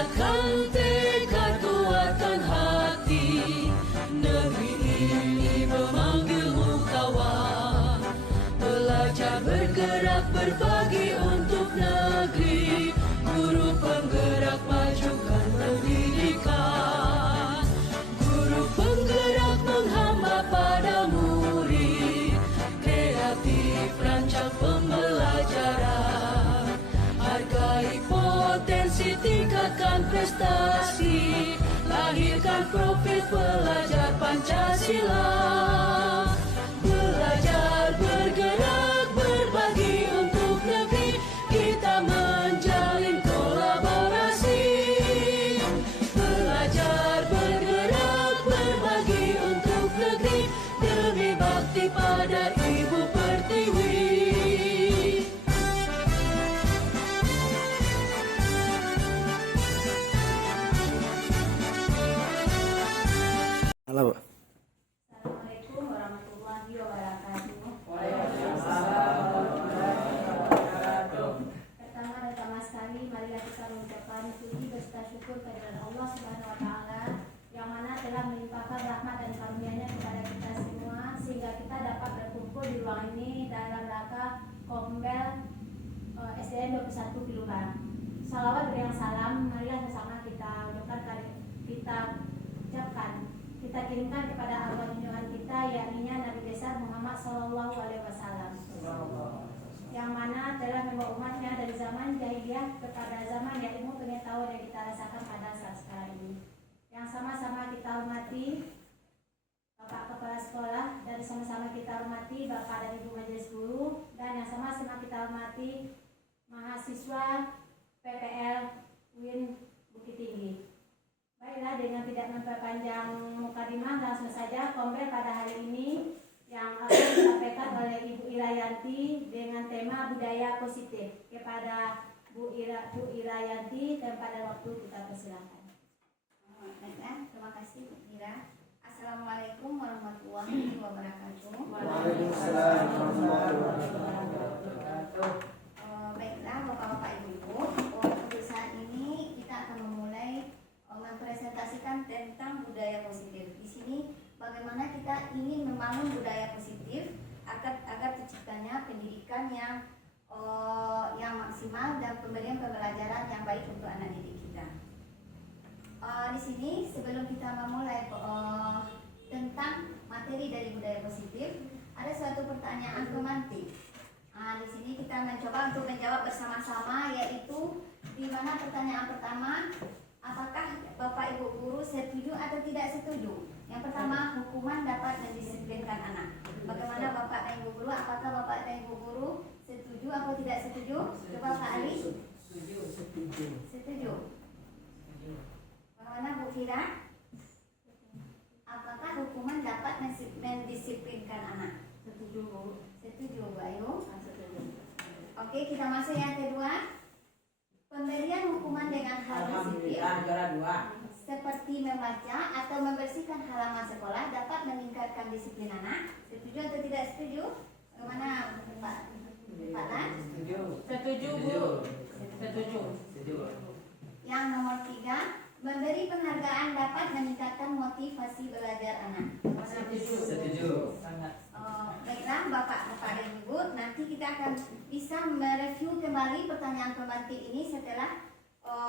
Kuatkan tekad, kuatkan hati. Negeri ini memanggilmu kawan. Belajar bergerak berbagi untuk negeri. Guru penggerak majukan pendidikan. Guru penggerak menghamba pada murid. Kreatif rancang pembelajaran. Hargai potensi, tingkatkan prestasi. Lahirkan profil pelajar Pancasila. Belajar bergerak berbagi untuk negeri. Kita menjalin kolaborasi. Belajar bergerak berbagi untuk negeri. Demi bakti pada Ibu Pertiwi. Halo, Bu. Assalamualaikum warahmatullahi wabarakatuh. Pertama sekali, marilah kita mengucapkan puji beserta syukur kehadirat Allah Subhanahu wa Ta'ala yang mana telah melimpahkan rahmat dan karunia-Nya kepada kita semua sehingga kita dapat berkumpul di ruang ini dalam rangka Kombel SDN 21 Pilumbang. Salawat beriang salam, marilah bersama kita kita kirimkan kepada arwah junjungan kita, yakni Nabi besar Muhammad Sallallahu Alaihi Wasallam, yang mana telah membawa umatnya dari zaman jahiliyah kepada zaman yang ilmu pengetahuan yang kita rasakan pada saat sekarang ini. Yang sama-sama kita hormati Bapak Kepala Sekolah, dan sama-sama kita hormati Bapak dan Ibu Majelis Guru, dan yang sama-sama kita hormati mahasiswa PPL UIN Bukit Tinggi. Baiklah, dengan tidak memperpanjang mukadimah, langsung saja Kombel pada hari ini yang akan disampaikan oleh Ibu Irayanti dengan tema budaya positif. Kepada Bu Irayanti, tempat dan waktu kita persilakan. Baiklah, terima kasih Bu Ira. Assalamualaikum warahmatullahi wabarakatuh. Waalaikumsalam warahmatullahi wabarakatuh. Baiklah Bapak-Bapak Ibu, untuk saat ini kita akan memulai mempresentasikan tentang budaya positif. Di sini bagaimana kita ingin membangun budaya positif agar terciptanya pendidikan yang maksimal dan pemberian pembelajaran yang baik untuk anak didik kita. Di sini sebelum kita memulai tentang materi dari budaya positif, ada suatu pertanyaan pemantik. Di sini kita mencoba untuk menjawab bersama-sama, yaitu di mana pertanyaan pertama, apakah Bapak Ibu guru setuju atau tidak setuju? Yang pertama, hukuman dapat mendisiplinkan anak. Bagaimana Bapak dan Ibu guru? Apakah Bapak dan Ibu guru setuju atau tidak setuju? Coba Pak Ali. Setuju. Bagaimana Bu Fira? Apakah hukuman dapat mendisiplinkan anak? Setuju, Bu. Setuju, Bu Ayu. Setuju. Oke, kita masuk yang kedua. Pemberian hukuman dengan hal positif seperti membaca atau membersihkan halaman sekolah dapat meningkatkan disiplin anak. Setuju atau tidak setuju? Bagaimana Pak Lan? Setuju, Bu. Setuju. Yang nomor 3, memberi penghargaan dapat meningkatkan motivasi belajar anak. Setuju. Baiklah Bapak dan Ibu, nanti kita akan bisa mereview kembali pertanyaan pemantik ini setelah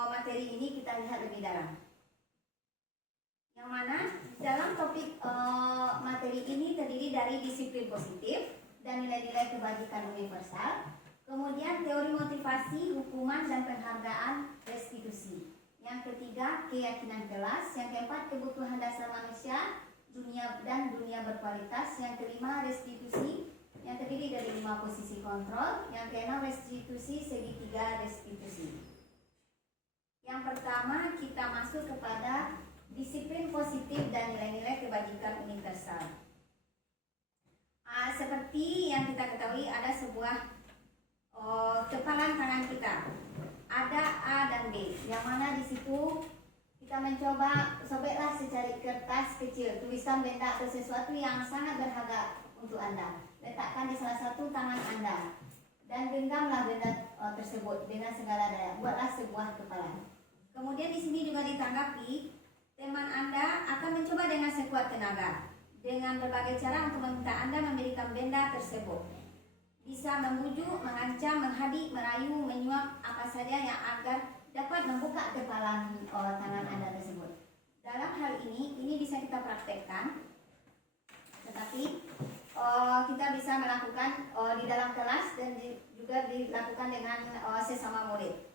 materi ini kita lihat lebih dalam. Yang mana dalam topik materi ini terdiri dari disiplin positif dan nilai-nilai kebajikan universal, kemudian teori motivasi, hukuman dan penghargaan restitusi. Yang ketiga, keyakinan kelas. Yang keempat, kebutuhan dasar manusia dunia berkualitas. Yang kelima, restitusi yang terdiri dari 5 posisi kontrol. Yang keenam, restitusi segitiga restitusi. Yang pertama, kita masuk kepada disiplin positif dan nilai-nilai kebajikan universal. Seperti yang kita ketahui, ada sebuah kepalan tangan kita, ada A dan B, yang mana di situ kita mencoba sobeklah secari kertas kecil, tulisan benda atau sesuatu yang sangat berharga untuk Anda, letakkan di salah satu tangan Anda dan genggamlah benda tersebut dengan segala daya, buatlah sebuah kepalan. Kemudian di sini juga ditanggapi, teman Anda akan mencoba dengan sekuat tenaga dengan berbagai cara untuk meminta Anda memberikan benda tersebut. Bisa membujuk, mengancam, menghadik, merayu, menyuap, apa saja yang agar dapat membuka kepalan tangan Anda tersebut. Dalam hal ini bisa kita praktekkan, tetapi kita bisa melakukan di dalam kelas dan juga dilakukan dengan sesama murid.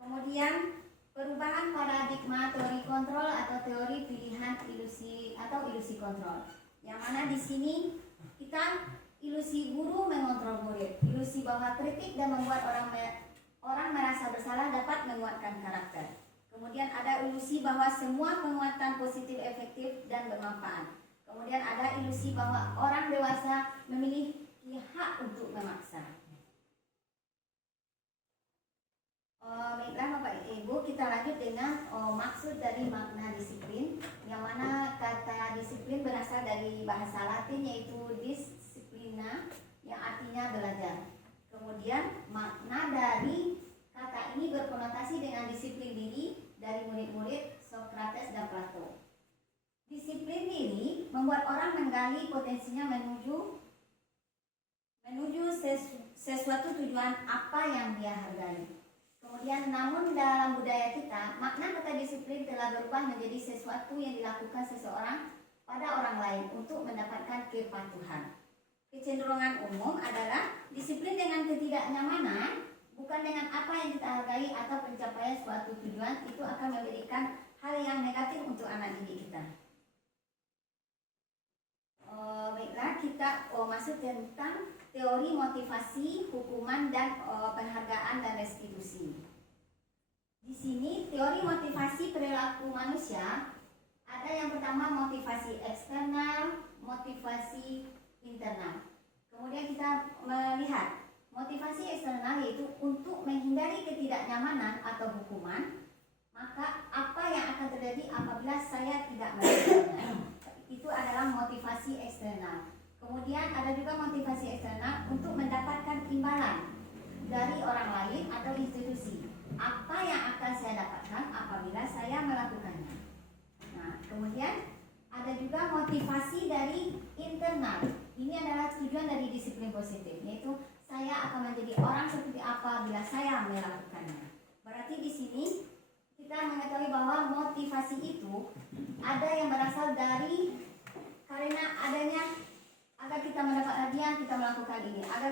Kemudian perubahan paradigma teori kontrol atau teori pilihan ilusi atau ilusi kontrol. Yang mana di sini kita ilusi guru mengontrol murid, ilusi bahwa kritik dan membuat orang merasa bersalah dapat menguatkan karakter. Kemudian ada ilusi bahwa semua penguatan positif efektif dan bermanfaat. Kemudian ada ilusi bahwa orang dewasa memiliki hak untuk memaksa. Baiklah Bapak Ibu, kita lanjut dengan maksud dari makna disiplin, yang mana kata disiplin berasal dari bahasa Latin yaitu disciplina, yang artinya belajar. Kemudian makna dari kata ini berkonotasi dengan disiplin diri dari murid-murid Socrates dan Plato. Disiplin diri membuat orang menggali potensinya menuju sesuatu tujuan apa yang dia hargai. Kemudian namun dalam budaya kita, makna kata disiplin telah berubah menjadi sesuatu yang dilakukan seseorang pada orang lain untuk mendapatkan kepatuhan. Kecenderungan umum adalah disiplin dengan ketidaknyamanan, bukan dengan apa yang kita hargai atau pencapaian suatu tujuan, itu akan memberikan hal yang negatif untuk anak didik kita. Baiklah, kita masuk tentang teori motivasi, hukuman, dan penghargaan dan restitusi. Di sini teori motivasi perilaku manusia ada yang pertama motivasi eksternal, motivasi internal. Kemudian kita melihat motivasi eksternal yaitu untuk menghindari ketidaknyamanan atau hukuman. Maka apa yang akan terjadi apabila saya tidak melakukannya? Itu adalah motivasi eksternal. Kemudian ada juga motivasi eksternal untuk mendapatkan imbalan dari orang lain atau institusi. Apa yang akan saya dapatkan apabila saya melakukannya? Nah, kemudian ada juga motivasi dari internal. Ini adalah tujuan dari disiplin positif, yaitu saya akan menjadi orang seperti apa bila saya melakukannya. Berarti di sini kita mengetahui bahwa motivasi itu ada yang berasal dari karena adanya agar kita mendapat hadiah kita melakukan ini, agar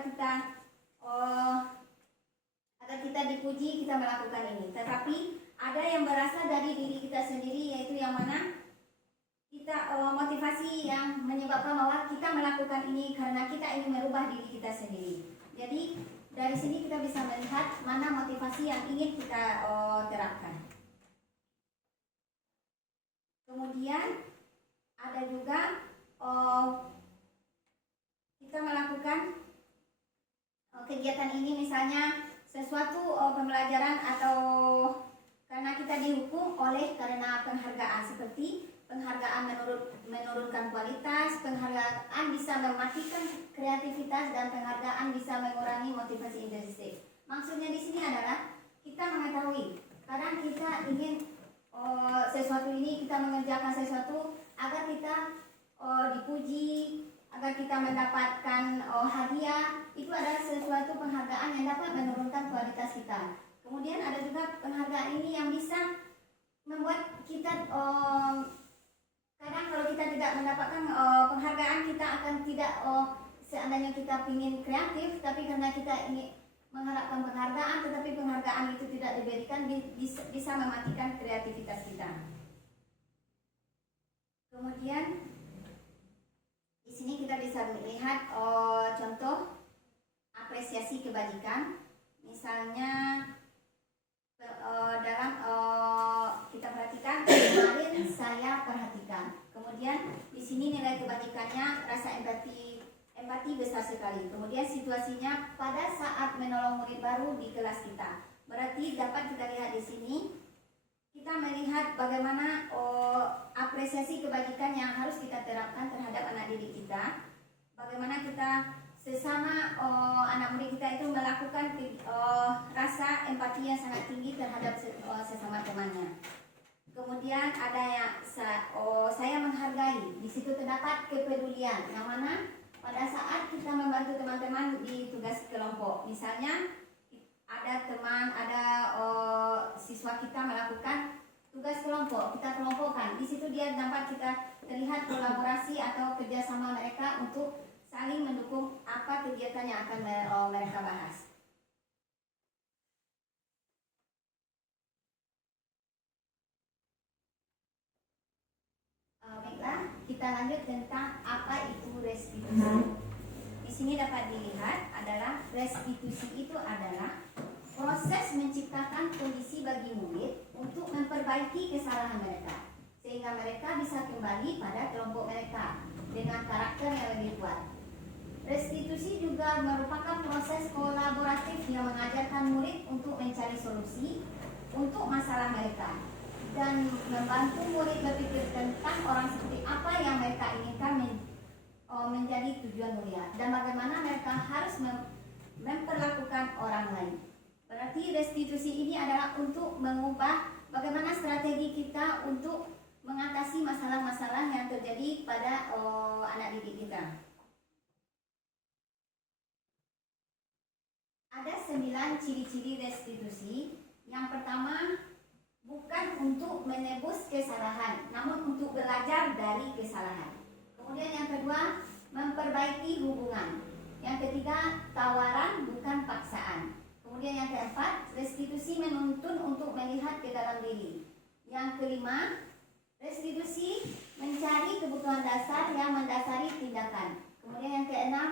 kita dipuji kita melakukan ini. Tetapi ada yang berasal dari diri kita sendiri, yaitu yang mana kita motivasi yang menyebabkan bahwa kita melakukan ini karena kita ingin merubah diri kita sendiri. Jadi dari sini kita bisa melihat mana motivasi yang ingin kita terapkan. Kemudian ada juga kita melakukan kegiatan ini, misalnya sesuatu pembelajaran atau karena kita dihukum oleh karena penghargaan, seperti penghargaan menurunkan kualitas, penghargaan bisa mematikan kreativitas, dan penghargaan bisa mengurangi motivasi intrinsik. Maksudnya di sini adalah kita mengetahui kadang kita ingin sesuatu ini, kita mengerjakan sesuatu agar kita dipuji, agar kita mendapatkan hadiah. Itu adalah sesuatu penghargaan yang dapat menurunkan kualitas kita. Kemudian ada juga penghargaan ini yang bisa membuat kita kadang kalau kita tidak mendapatkan penghargaan, kita akan tidak seandainya kita ingin kreatif, tapi karena kita ingin mengharapkan penghargaan, tetapi penghargaan itu tidak diberikan, bisa mematikan kreativitas kita. Kemudian di sini kita bisa melihat contoh apresiasi kebajikan, misalnya dalam kita perhatikan kemarin saya perhatikan. Kemudian di sini nilai kebajikannya rasa empati besar sekali. Kemudian situasinya pada saat menolong murid baru di kelas kita. Berarti dapat kita lihat di sini, kita melihat bagaimana apresiasi kebajikan yang harus kita terapkan terhadap anak didik kita. Bagaimana kita sesama anak murid kita itu melakukan rasa empati yang sangat tinggi terhadap sesama temannya. terdapat kepedulian, yang mana pada saat kita membantu teman-teman di tugas kelompok, misalnya ada siswa kita melakukan tugas kelompok, kita kelompokkan. Di situ dia dapat kita terlihat kolaborasi atau kerjasama mereka untuk saling mendukung apa kegiatan yang akan mereka bahas. Baiklah, kita lanjut tentang apa itu restitusi. Di sini dapat dilihat adalah restitusi itu adalah proses menciptakan kondisi bagi murid untuk memperbaiki kesalahan mereka, sehingga mereka bisa kembali pada kelompok mereka dengan karakter yang lebih kuat. Restitusi juga merupakan proses kolaboratif yang mengajarkan murid untuk mencari solusi untuk masalah mereka dan membantu murid berpikir tentang orang seperti apa yang mereka inginkan menjadi tujuan mulia dan bagaimana mereka harus memperlakukan orang lain. Berarti restitusi ini adalah untuk mengubah bagaimana strategi kita untuk mengatasi masalah-masalah yang terjadi pada anak didik kita. Ada 9 ciri-ciri restitusi. Yang pertama, bukan untuk menebus kesalahan, namun untuk belajar dari kesalahan. Kemudian yang kedua, memperbaiki hubungan. Yang ketiga, tawaran bukan paksaan. Kemudian yang keempat, restitusi menuntun untuk melihat ke dalam diri. Yang kelima, restitusi mencari kebutuhan dasar yang mendasari tindakan. Kemudian yang keenam,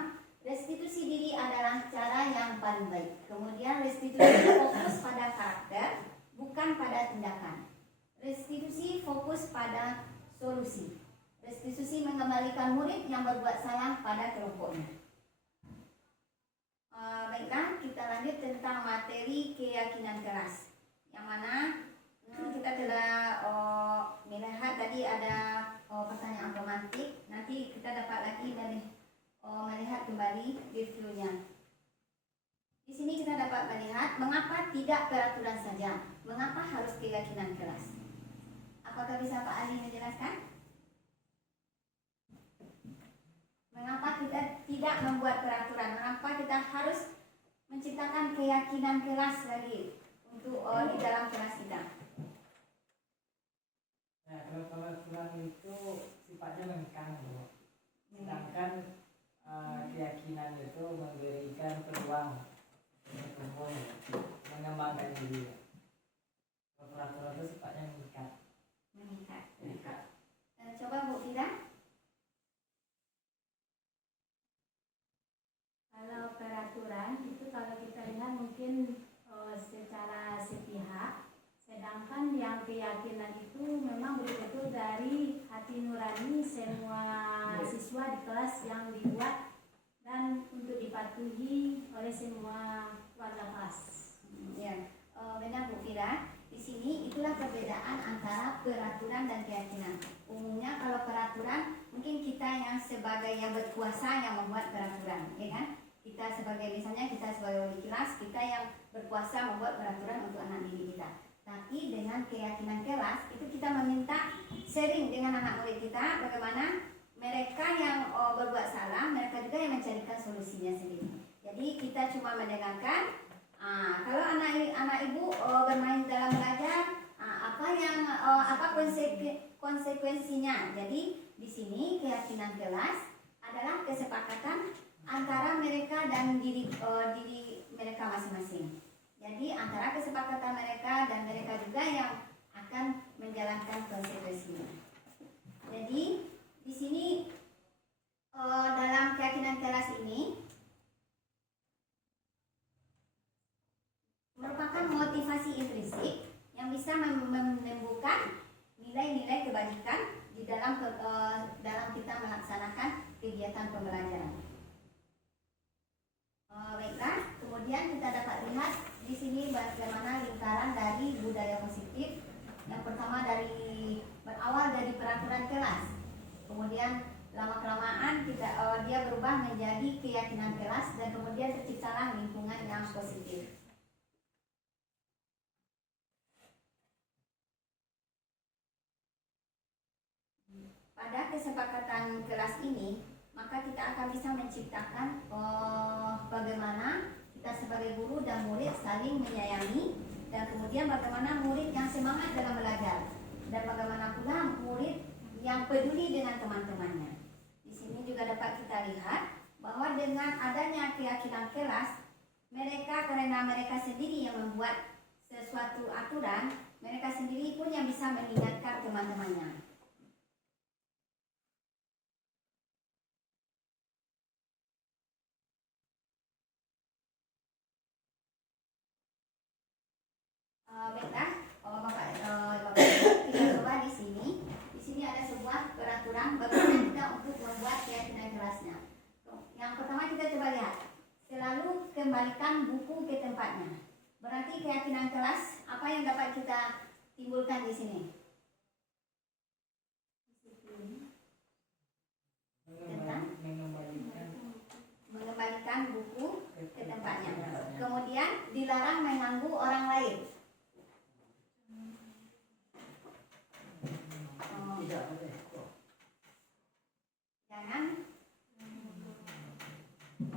restitusi diri adalah cara yang paling baik. Kemudian restitusi fokus pada karakter, bukan pada tindakan. Restitusi fokus pada solusi. Restitusi mengembalikan murid yang berbuat salah pada kelompoknya. Baiklah, kita lanjut tentang materi keyakinan keras. Yang mana kita telah melihat tadi ada pertanyaan romantik. Nanti kita dapat lagi melihat kembali reviewnya. Di sini kita dapat melihat mengapa tidak peraturan saja, mengapa harus keyakinan keras. Apakah bisa Pak Ali menjelaskan? Mengapa kita tidak membuat peraturan? Mengapa kita harus menciptakan keyakinan keras lagi untuk di dalam kelas kita? Nah, kalau peraturan itu sifatnya mengekang, sedangkan keyakinan itu memberikan peluang untuk mengembangkan diri. Peraturan itu sifatnya mengikat. Coba Bu Fira. Kalau peraturan itu kalau kita lihat mungkin secara sepihak, sedangkan yang keyakinan itu memang betul-betul dari hati nurani semua siswa di kelas yang dibuat dan untuk dipatuhi oleh semua warga kelas. Ya, benar Bu Fira. Di sini itulah perbedaan antara peraturan dan keyakinan. Umumnya kalau peraturan mungkin kita yang sebagai yang berkuasa yang membuat peraturan, ya kan? Kita sebagai wali kelas, kita yang berkuasa membuat peraturan untuk anak didik kita. Tapi dengan keyakinan kelas itu kita meminta sharing dengan anak murid kita bagaimana mereka yang berbuat salah, mereka juga yang mencarikan solusinya sendiri. Jadi kita cuma mendengarkan. Kalau anak ibu bermain dalam belajar, apa konsekuensinya? Jadi di sini keyakinan kelas adalah kesepakatan antara mereka dan diri mereka masing-masing. Jadi antara kesepakatan mereka dan mereka juga yang akan menjalankan konsekuensinya. Jadi di sini dalam keyakinan kelas ini merupakan motivasi intrinsik yang bisa menumbuhkan nilai-nilai kebajikan di dalam kita melaksanakan kegiatan pembelajaran. Baiklah, kemudian kita dapat lihat di sini bagaimana lingkaran dari budaya positif. Yang pertama berawal dari peraturan kelas, kemudian lama-kelamaan dia berubah menjadi keyakinan kelas dan kemudian terciptalah lingkungan yang positif. pada kesepakatan kelas ini, maka kita akan bisa menciptakan bagaimana kita sebagai guru dan murid saling menyayangi, dan kemudian bagaimana murid yang semangat dalam belajar, dan bagaimana pula murid yang peduli dengan teman-temannya. Di sini juga dapat kita lihat bahwa dengan adanya keyakinan kelas, mereka karena mereka sendiri yang membuat sesuatu aturan, mereka sendiri pun yang bisa mengingatkan teman-temannya. Baiklah, Bapak kita coba di sini. Di sini ada sebuah peraturan bagaimana kita untuk membuat keyakinan kelasnya. Yang pertama kita coba lihat, selalu kembalikan buku ke tempatnya. Berarti keyakinan kelas apa yang dapat kita timbulkan di sini? Tentang mengembalikan buku ke tempatnya. Kemudian dilarang mengganggu orang lain. Jangan.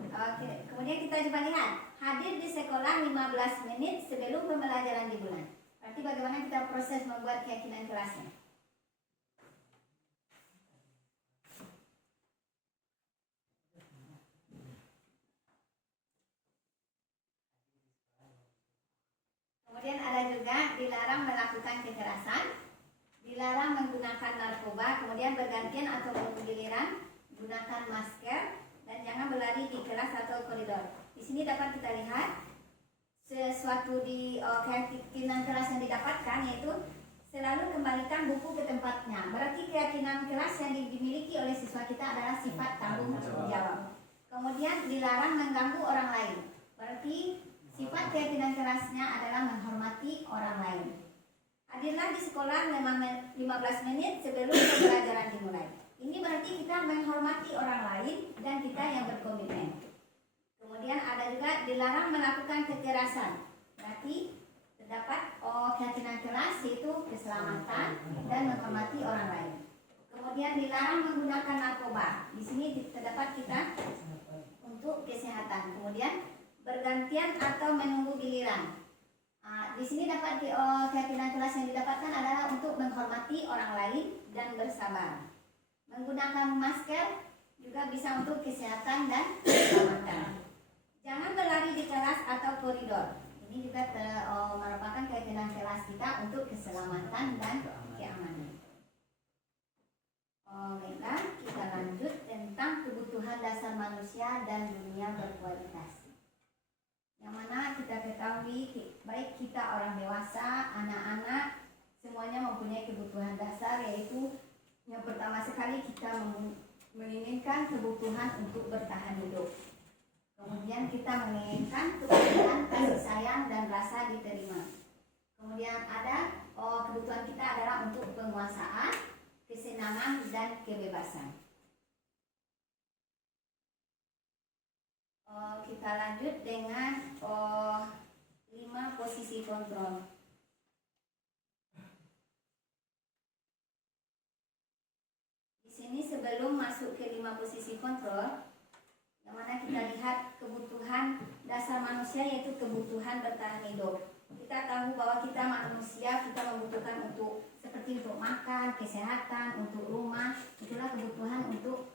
Oke, kemudian kita coba lihat, hadir di sekolah 15 menit sebelum pembelajaran dimulai. Berarti bagaimana kita proses membuat keyakinan kelasnya? Kemudian ada juga dilarang melakukan kekerasan, dilarang menggunakan narkoba, kemudian bergantian atau bergiliran, gunakan masker, dan jangan berlari di kelas atau koridor. Di sini dapat kita lihat sesuatu di keyakinan kelas yang didapatkan, yaitu selalu kembalikan buku ke tempatnya. Berarti keyakinan kelas yang dimiliki oleh siswa kita adalah sifat tanggung jawab. Kemudian dilarang mengganggu orang lain. Berarti sifat keyakinan kelasnya adalah menghormati orang lain. Hadirlah di sekolah 15 menit sebelum pembelajaran dimulai. Ini berarti kita menghormati orang lain dan kita yang berkomitmen. Kemudian ada juga dilarang melakukan kekerasan. Berarti terdapat keyakinan kelas yaitu keselamatan dan menghormati orang lain. Kemudian dilarang menggunakan narkoba. Di sini terdapat kita untuk kesehatan. Kemudian bergantian atau menunggu giliran. Di sini dapat keyakinan kelas yang didapatkan adalah untuk menghormati orang lain dan bersabar. Menggunakan masker juga bisa untuk kesehatan dan keselamatan. Jangan berlari di kelas atau koridor. Ini juga merupakan keyakinan kelas kita untuk keselamatan dan keamanan. Baiklah, kita lanjut tentang kebutuhan dasar manusia dan dunia berkualitas. Yang mana kita ketahui, baik kita orang dewasa, anak-anak, semuanya mempunyai kebutuhan dasar, yaitu yang pertama sekali kita menginginkan kebutuhan untuk bertahan hidup. Kemudian kita menginginkan kebutuhan kasih sayang dan rasa diterima. Kemudian ada kebutuhan kita adalah untuk penguasaan, kesenangan, dan kebebasan. Kita lanjut dengan 5 posisi kontrol. Di sini sebelum masuk ke 5 posisi kontrol, yang mana kita lihat kebutuhan dasar manusia yaitu kebutuhan bertahan hidup. Kita tahu bahwa kita manusia, kita membutuhkan untuk seperti untuk makan, kesehatan, untuk rumah. Itulah kebutuhan untuk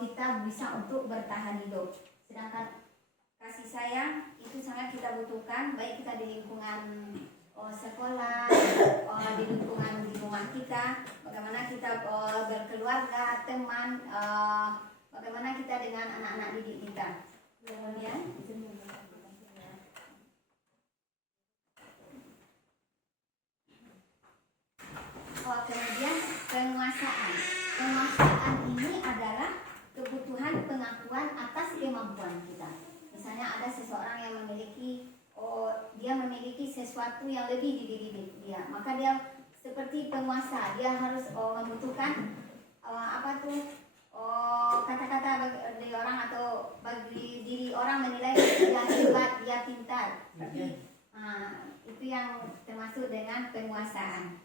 kita bisa untuk bertahan hidup. Sedangkan kasih sayang itu sangat kita butuhkan, baik kita di lingkungan sekolah, di lingkungan di rumah kita, bagaimana kita berkeluarga, teman, bagaimana kita dengan anak-anak didik kita. Kemudian penguasaan. Penguasaan ini adalah kebutuhan pengakuan atas kemampuan kita. Misalnya ada seseorang yang memiliki sesuatu yang lebih di diri dia, maka dia seperti penguasa. Dia harus membutuhkan kata-kata bagi orang atau bagi diri orang menilai dia hebat, dia pintar. Tapi itu yang termasuk dengan penguasaan.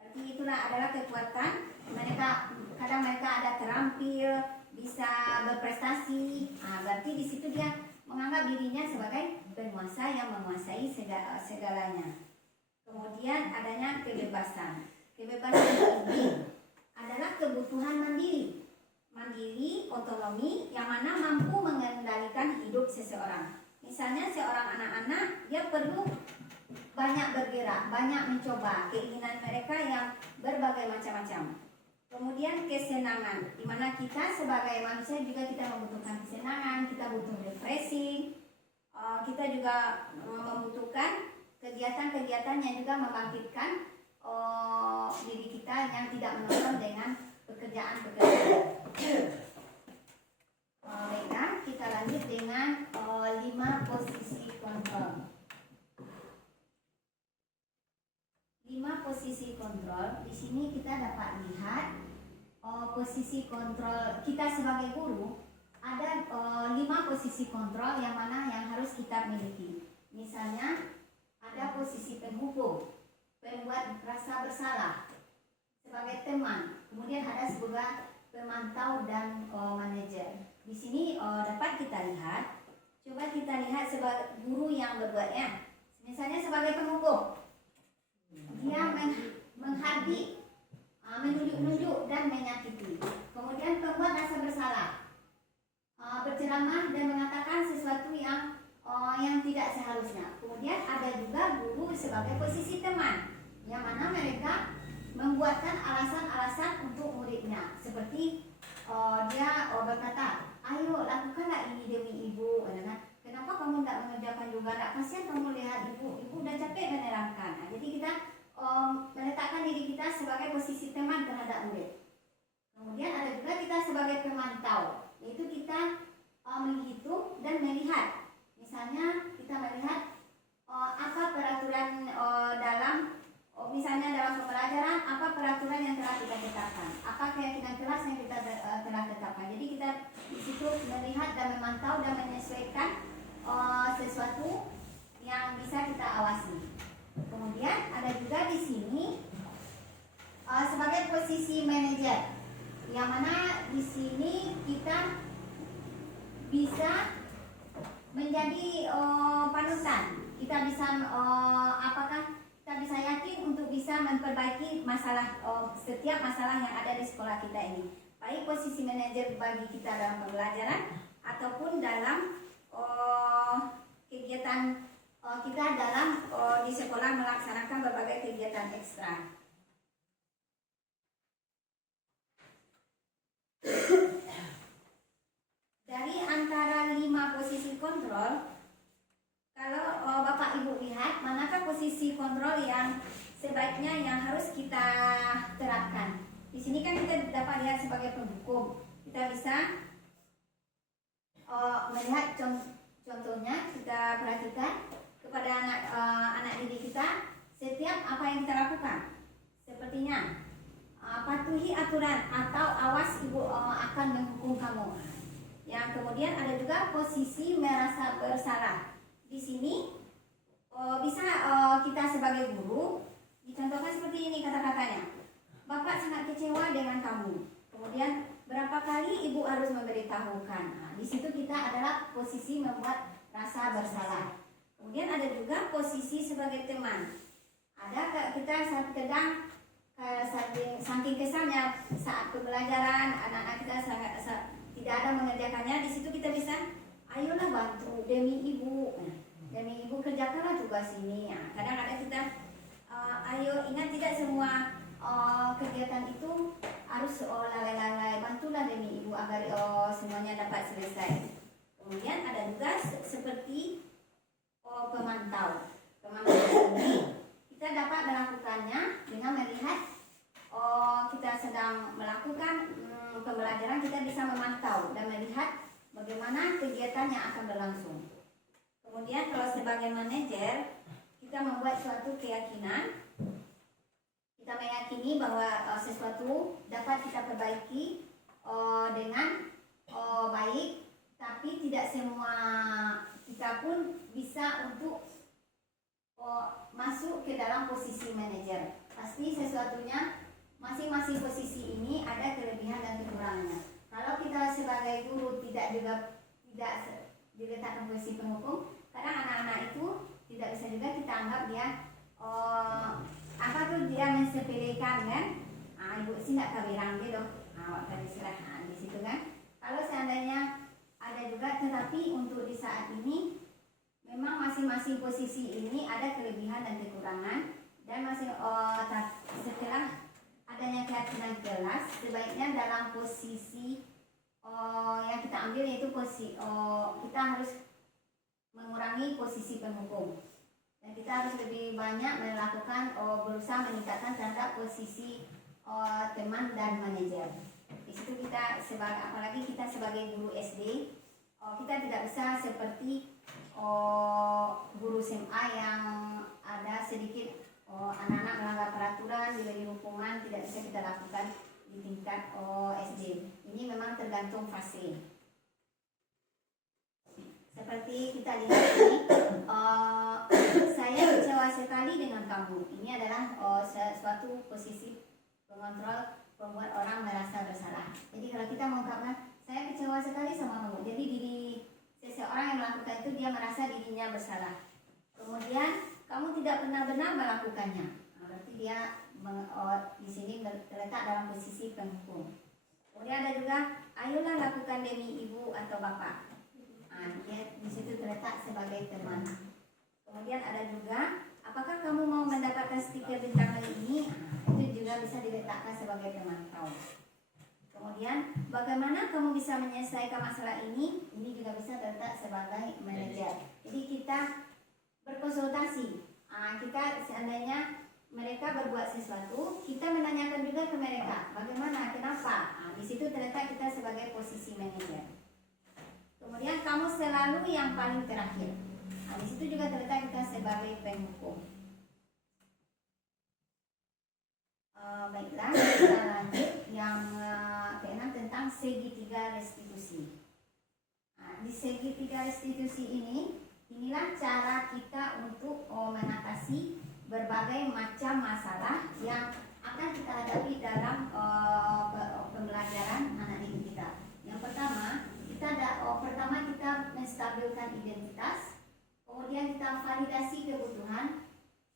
Berarti itulah adalah kekuatan mereka kadang mereka ada terampil, bisa berprestasi. Berarti di situ dia menganggap dirinya sebagai penguasa yang menguasai segalanya. Kemudian adanya kebebasan. Kebebasan ini adalah kebutuhan mandiri, otonomi yang mana mampu mengendalikan hidup seseorang. Misalnya seorang anak-anak dia perlu banyak bergerak, banyak mencoba keinginan mereka yang berbagai macam-macam. Kemudian kesenangan, di mana kita sebagai manusia juga kita membutuhkan kesenangan, kita butuh refreshing, kita juga membutuhkan kegiatan-kegiatan yang juga membangkitkan diri kita yang tidak monoton dengan pekerjaan-pekerjaan. Baiklah, kita lanjut dengan 5 posisi kontrol. 5 posisi kontrol. Di sini kita dapat lihat posisi kontrol kita sebagai guru. Ada 5 posisi kontrol yang mana yang harus kita miliki. Misalnya ada posisi penghubung, pembuat rasa bersalah sebagai teman. Kemudian ada sebagai pemantau dan manajer. Di sini dapat kita lihat. Coba kita lihat sebagai guru yang berbuatnya. Misalnya sebagai penghubung, dia menghardik, menunjuk-nunjuk dan menyakiti. Kemudian pembuat rasa bersalah, berceramah dan mengatakan sesuatu yang tidak seharusnya. Kemudian ada juga guru sebagai posisi teman, yang mana mereka membuatkan alasan-alasan untuk muridnya. Seperti dia berkata, ayo lakukanlah ini demi ibu. Kenapa kamu tidak mengerjakan juga? Tidak kasihan kamu lihat ibu udah capek menerangkan. Jadi kita meletakkan diri kita sebagai posisi teman terhadap murid. Kemudian ada juga kita sebagai pemantau, yaitu kita menghitung dan melihat. Misalnya kita melihat apa peraturan misalnya dalam pembelajaran, apa peraturan yang telah kita tetapkan, apa keyakinan kelas yang kita telah tetapkan. Jadi kita di situ melihat dan memantau dan menyesuaikan sesuatu yang bisa kita awasi. Kemudian ada juga di sini sebagai posisi manajer, yang mana di sini kita bisa menjadi panutan. Kita bisa kita bisa yakin untuk bisa memperbaiki setiap masalah yang ada di sekolah kita ini. Baik posisi manajer bagi kita dalam pembelajaran ataupun dalam kegiatan kita dalam di sekolah melaksanakan berbagai kegiatan ekstra. Dari antara 5 posisi kontrol, kalau Bapak Ibu lihat, manakah posisi kontrol yang sebaiknya yang harus kita terapkan? Di sini kan kita dapat lihat sebagai pendukung. Kita bisa melihat contohnya, kita perhatikan kepada anak didik kita setiap apa yang kita lakukan. Sepertinya patuhi aturan atau awas ibu akan menghukum kamu. Yang kemudian ada juga posisi merasa bersalah. Di sini bisa kita sebagai guru dicontohkan seperti ini kata-katanya. Bapak sangat kecewa dengan kamu. Kemudian berapa kali ibu harus memberitahukan. Di situ kita adalah posisi membuat rasa bersalah. Kemudian ada juga posisi sebagai teman. Ada kita kadang saking kesalnya saat pembelajaran anak-anak kita tidak ada mengerjakannya. Di situ kita bisa, ayolah bantu demi ibu. Demi ibu kerjakanlah tugas ini. Kadang-kadang kita ayo ingat tidak semua kegiatan itu harus lalai-lalai, bantulah demi ibu agar semuanya dapat selesai. Kemudian ada juga seperti pemantau. Pemantau ini kita dapat melakukannya dengan melihat kita sedang melakukan pembelajaran, kita bisa memantau dan melihat bagaimana kegiatan yang akan berlangsung. Kemudian kalau sebagai manajer, kita membuat suatu keyakinan. Kita meyakini bahwa sesuatu dapat kita perbaiki dengan baik, tapi tidak semua kita pun bisa untuk masuk ke dalam posisi manajer. Pasti sesuatunya masing-masing posisi ini ada kelebihan dan kekurangannya. Kalau kita sebagai guru tidak diletakkan posisi penghukum, kadang anak-anak itu tidak bisa juga kita anggap dia dia mensepelekan kan. Ibu sih nggak kawirang gitu, waktu istilah di situ kan. Kalau seandainya ada juga, tetapi untuk di saat ini memang masing-masing posisi ini ada kelebihan dan kekurangan, dan setelah adanya keyakinan kelas, sebaiknya dalam posisi yang kita ambil yaitu kita harus mengurangi posisi penghukum, dan kita harus lebih banyak melakukan berusaha meningkatkan terhadap posisi teman dan manajer. Di situ kita apalagi kita sebagai guru SD, kita tidak bisa seperti guru SMA yang ada sedikit anak-anak melanggar peraturan, diberi hukuman, tidak bisa kita lakukan di tingkat SD. Ini memang tergantung fase. Seperti kita lihat ini, saya kecewa sekali dengan kamu. Ini adalah suatu posisi pengontrol membuat orang merasa bersalah. Jadi kalau kita mengungkapkan saya kecewa sekali sama kamu, jadi diri seseorang yang melakukan itu dia merasa dirinya bersalah. Kemudian kamu tidak benar-benar melakukannya. Berarti dia di sini terletak dalam posisi penghukum. Kemudian ada juga, ayolah lakukan demi ibu atau bapak. Dia di situ terletak sebagai teman. Kemudian ada juga, apakah kamu mau mendapatkan stiker bintang hari ini? Itu juga bisa diletakkan sebagai teman kamu. Kemudian, bagaimana kamu bisa menyelesaikan masalah ini? Ini juga bisa terletak sebagai manajer. Jadi kita berkonsultasi. Kita seandainya mereka berbuat sesuatu, kita menanyakan juga ke mereka, bagaimana, kenapa? Di situ terletak kita sebagai posisi manajer. Kemudian kamu selalu yang paling terakhir. Di situ juga terletak kita sebagai penghukum. Baiklah, kita lanjut yang keenam tentang segitiga restitusi. Di segitiga restitusi inilah cara kita untuk mengatasi berbagai macam masalah yang akan kita hadapi dalam pembelajaran anak didik kita. Yang pertama, kita menstabilkan identitas, kemudian kita validasi kebutuhan,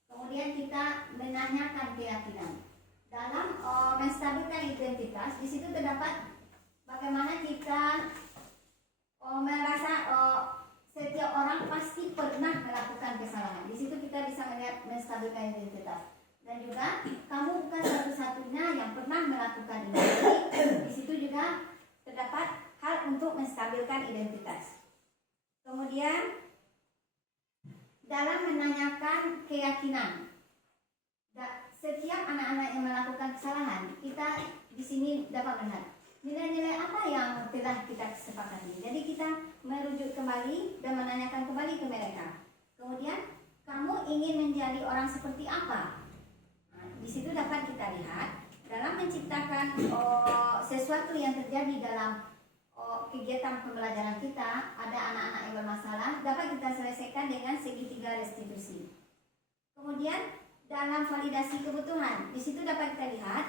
kemudian kita menanyakan keyakinan. Dalam menstabilkan identitas, di situ terdapat bagaimana kita merasa setiap orang pasti pernah melakukan kesalahan. Di situ kita bisa melihat menstabilkan identitas. Dan juga kamu bukan satu-satunya yang pernah melakukan ini. Di situ juga terdapat hal untuk menstabilkan identitas. Kemudian dalam menanyakan keyakinan, setiap anak-anak yang melakukan kesalahan, kita di sini dapat melihat nilai-nilai apa yang telah kita sepakati. Jadi kita merujuk kembali dan menanyakan kembali ke mereka. Kemudian kamu ingin menjadi orang seperti apa? Di situ dapat kita lihat dalam menciptakan sesuatu yang terjadi dalam kegiatan pembelajaran kita, ada anak-anak yang bermasalah, dapat kita selesaikan dengan segitiga restitusi. Kemudian dalam validasi kebutuhan, di situ dapat kita lihat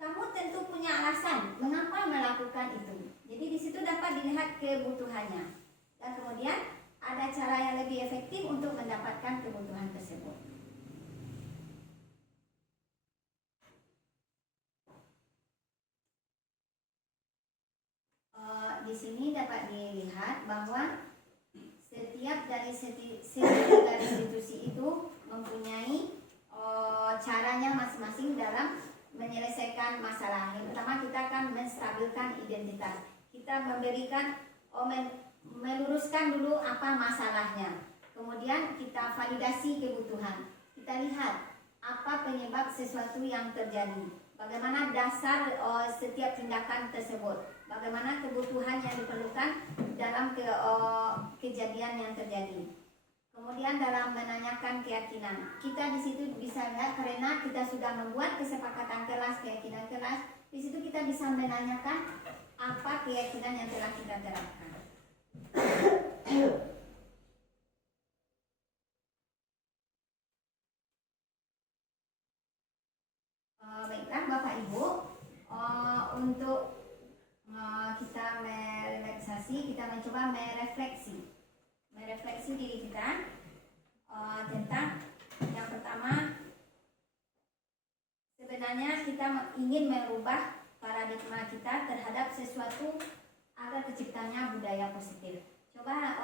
kamu tentu punya alasan mengapa melakukan itu. Jadi di situ dapat dilihat kebutuhannya. Dan kemudian ada cara yang lebih efektif untuk mendapatkan kebutuhan tersebut. Di sini dapat dilihat bahwa setiap dari segitiga restitusi itu mempunyai caranya masing-masing dalam menyelesaikan masalah. Yang pertama, kita akan menstabilkan identitas. Kita memberikan meluruskan dulu apa masalahnya. Kemudian kita validasi kebutuhan. Kita lihat apa penyebab sesuatu yang terjadi. Bagaimana dasar setiap tindakan tersebut. Bagaimana kebutuhan yang diperlukan dalam kejadian yang terjadi. Kemudian dalam menanyakan keyakinan, kita di situ bisa lihat karena kita sudah membuat kesepakatan kelas, keyakinan kelas. Di situ kita bisa menanyakan apa keyakinan yang telah kita terapkan. Baik, baiklah Bapak Ibu, untuk kita merelaksasi, kita mencoba merefleksi diri kita tentang yang pertama, sebenarnya kita ingin merubah paradigma kita terhadap sesuatu agar terciptanya budaya positif. Coba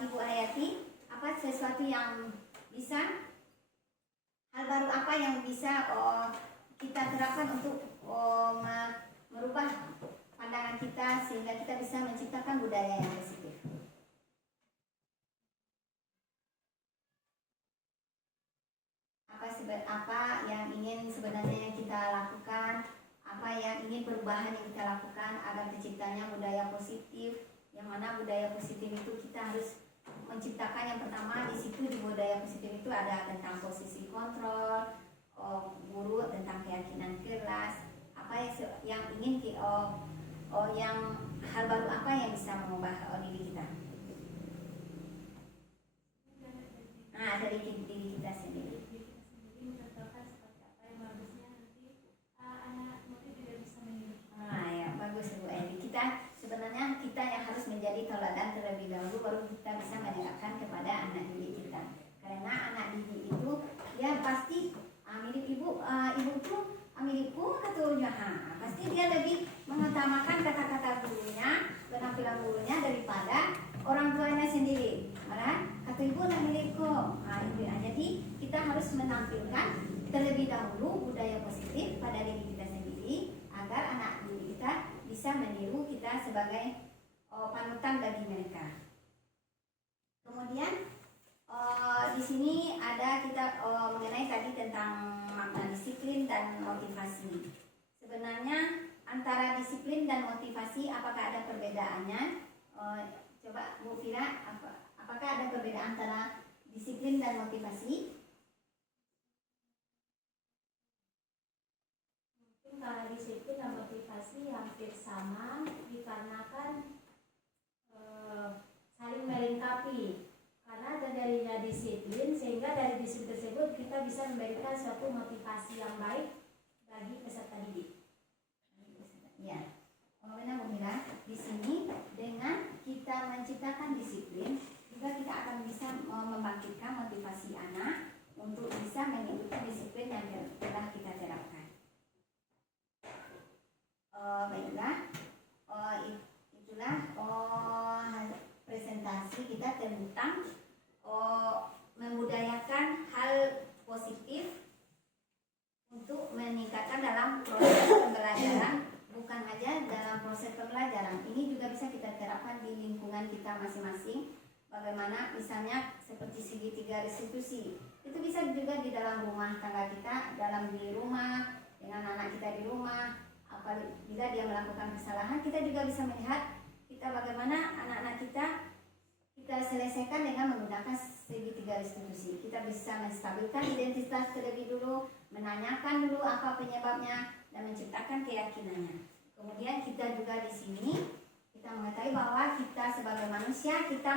Ibu Hayati, apa sesuatu yang bisa, hal baru apa yang bisa kita terapkan untuk merubah pandangan kita sehingga kita bisa menciptakan budaya yang positif. Apa yang ingin sebenarnya kita lakukan, apa yang ingin perubahan yang kita lakukan agar terciptanya budaya positif, yang mana budaya positif itu kita harus menciptakan. Yang pertama di situ, di budaya positif itu ada tentang posisi kontrol, guru, tentang keyakinan kelas, apa yang ingin yang hal baru apa yang bisa mengubah diri kita. Nah, dari diri kita sendiri. Ya, bagus Bu Eri. Kita sebenarnya kita yang harus menjadi tauladan terlebih dahulu, baru kita bisa menerapkan kepada anak didik kita. Karena anak didik itu ya pasti mirip ibu itu milikku kata Jaha. Pasti dia lebih mengutamakan kata-kata gurunya, penampilan gurunya daripada orang tuanya sendiri. Karena kata ibu nak milikku. Jadi kita harus menampilkan terlebih dahulu budaya positif pada diri kita sendiri agar anak didik kita bisa meniru kita sebagai panutan bagi mereka. Kemudian di sini ada kita mengenai tadi tentang makna disiplin dan motivasi. Sebenarnya antara disiplin dan motivasi apakah ada perbedaannya? Coba Bu Fira, apakah ada perbedaan antara disiplin dan motivasi? Kalau disiplin dan motivasi hampir sama dikarenakan saling melengkapi. Karena terjadinya disiplin, sehingga dari disiplin tersebut kita bisa memberikan suatu motivasi yang baik bagi peserta didik. Ya, benar Bu Mira. Di sini dengan kita menciptakan disiplin, juga kita akan bisa membangkitkan motivasi anak untuk bisa mengikuti disiplin yang telah kita terapkan. Baiklah, itulah presentasi kita tentang membudayakan hal positif untuk meningkatkan dalam proses pembelajaran, bukan hanya dalam proses pembelajaran. Ini juga bisa kita terapkan di lingkungan kita masing-masing. Bagaimana misalnya seperti segitiga restitusi, itu bisa juga di dalam rumah tangga kita, dalam di rumah dengan anak kita di rumah. Apabila dia melakukan kesalahan, kita juga bisa melihat kita bagaimana anak-anak kita selesaikan dengan menggunakan segitiga restitusi. Kita bisa menstabilkan identitas terlebih dulu, menanyakan dulu apa penyebabnya, dan menciptakan keyakinannya. Kemudian kita juga di sini kita mengetahui bahwa kita sebagai manusia kita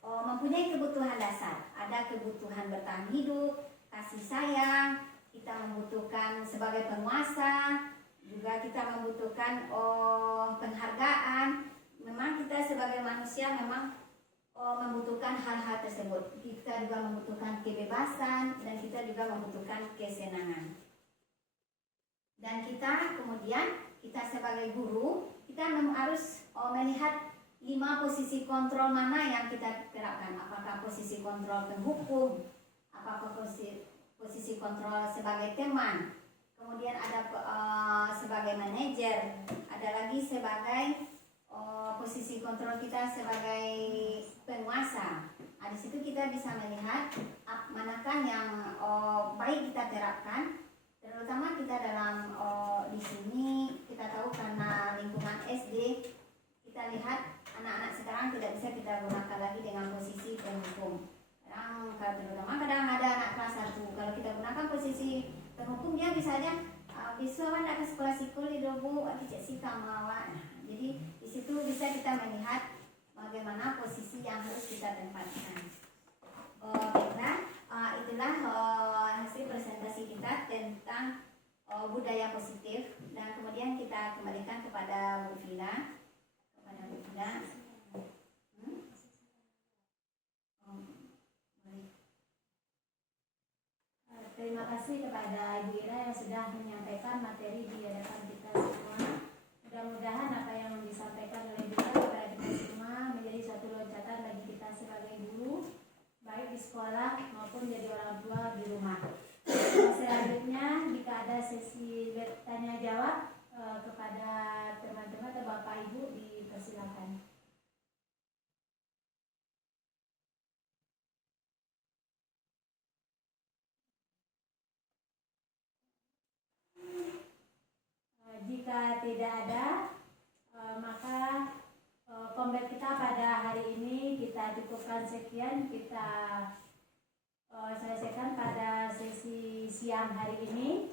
mempunyai kebutuhan dasar. Ada kebutuhan bertahan hidup, kasih sayang, kita membutuhkan sebagai penguasa, juga kita membutuhkan penghargaan. Memang kita sebagai manusia memang membutuhkan hal-hal tersebut. Kita juga membutuhkan kebebasan dan kita juga membutuhkan kesenangan. Dan kita kemudian kita sebagai guru kita harus melihat 5 posisi kontrol mana yang kita terapkan. Apakah posisi kontrol penghukum, apakah posisi kontrol sebagai teman, kemudian ada sebagai manajer, ada lagi sebagai posisi kontrol kita sebagai penguasa. Di situ kita bisa melihat manakah yang baik kita terapkan. Terutama kita dalam di sini kita tahu karena lingkungan SD, kita lihat anak-anak sekarang tidak bisa kita gunakan lagi dengan posisi penghukum. Terutama kadang ada anak kelas 1, kalau kita gunakan posisi penghukum dia bisa aja bisa anak ke sekolah psikologi dobu cek kamawa. Jadi di situ bisa kita melihat bagaimana posisi yang harus kita tempatkan. Baiklah, itulah hasil presentasi kita tentang budaya positif, dan kemudian kita kembalikan kepada Bu Vina. Kepada Bu Vina. Terima kasih kepada Ibu Ira yang sudah menyampaikan materi di hadapan kita semua. Mudah-mudahan apa yang disampaikan oleh Ibu Ira kepada kita semua menjadi suatu loncatan bagi kita sebagai guru, baik di sekolah maupun jadi orang tua di rumah. Selanjutnya, jika ada sesi tanya jawab kepada teman-teman atau Bapak Ibu, dipersilakan. Jika tidak ada, maka kombat kita pada hari ini kita cukupkan sekian. Kita selesaikan pada sesi siang hari ini.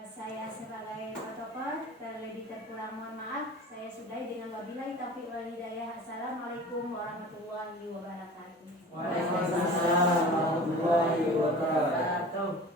Saya sebagai protokol terlebih terkurang mohon maaf. Saya sudahi dengan wabillahi taufiq wal hidayah. Assalamualaikum warahmatullahi wabarakatuh. Waalaikumsalam warahmatullahi wabarakatuh.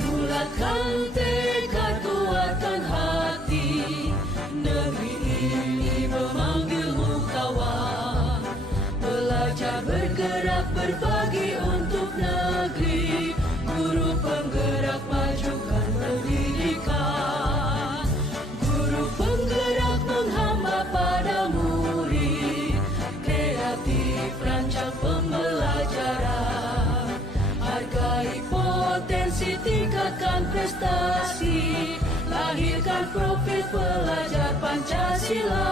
Bulatkan tekad, kuatkan hati, negeri ini memanggilmu kawan. Belajar bergerak berbagi untuk negeri, guru penggerak majukan pendidikan. Guru penggerak menghamba pada murid, kreatif rancang pembelajaran. Hargai potensi, tingkatkan prestasi, lahirkan profil pelajar Pancasila.